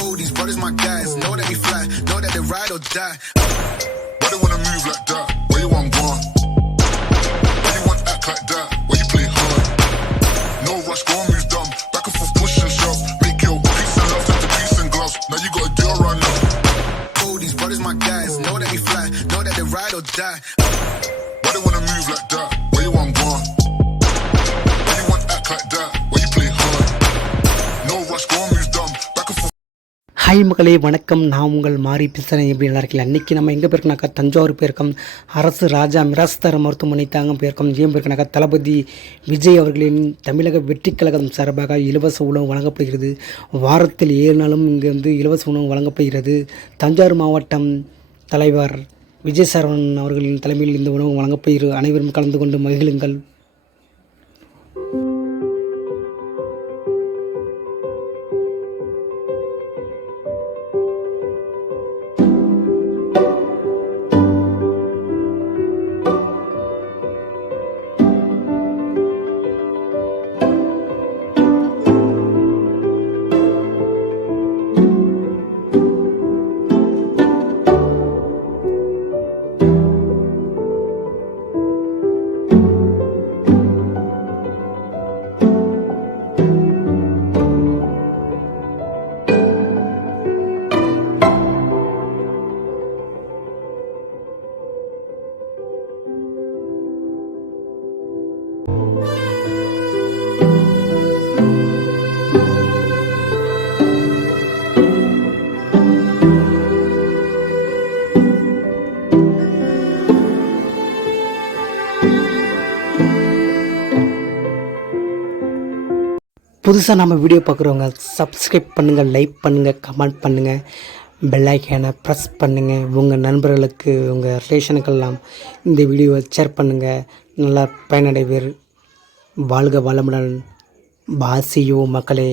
Oh, these brothers my guys. Know that we fly, know that they ride or die. Why they wanna move like that? Where you want gone? Why you want act like that? Why you play hard? No rush, go and move dumb. Back and forth, push and shove. Make your peace and love turn to peace and gloves. Now you gotta deal right now. Oh, these brothers my guys. Know that we fly, know that they ride or die. Why they wanna move like that? Where you want gone? Why you want act like that? Why you play hard? No rush, go and move dumb. Back and forth. Hi மக்களே வணக்கம். நான் உங்கள் மாறி பேசுகிறேன். எப்படி நல்லா இருக்கல? அன்றைக்கி நம்ம எங்கே போயிருக்கோம்னாக்கா தஞ்சாவூர் போயிருக்கோம். அரசு ராஜா மிராஸ்தார மருத்துவமனை தாங்க போயிருக்கோம். ஏன் போயிருக்கோம்னாக்கா தளபதி விஜய் அவர்களின் தமிழக வெற்றி கழகம் சார்பாக இலவச உணவு வழங்கப்படுகிறது. வாரத்தில் 7 நாளும் இங்கே வந்து இலவச உணவு வழங்கப்படுகிறது. தஞ்சாவூர் மாவட்டம் தலைவர் விஜய் சரவணன் அவர்களின் தலைமையில் இந்த உணவு வழங்கப்படுகிறது. அனைவரும் கலந்து கொண்டு மகிழுங்கள். புதுசாக நம்ம வீடியோ பார்க்குறவங்க சப்ஸ்கிரைப் பண்ணுங்கள், லைக் பண்ணுங்கள், கமெண்ட் பண்ணுங்கள், பெல் ஐக்கானை ப்ரெஸ் பண்ணுங்கள். உங்கள் நண்பர்களுக்கு, உங்கள் ரிலேஷனுக்கெல்லாம் இந்த வீடியோவை ஷேர் பண்ணுங்கள். நல்லா பயனடைவீர். வாழ்க வளமுடன். பாசியோ மக்களே.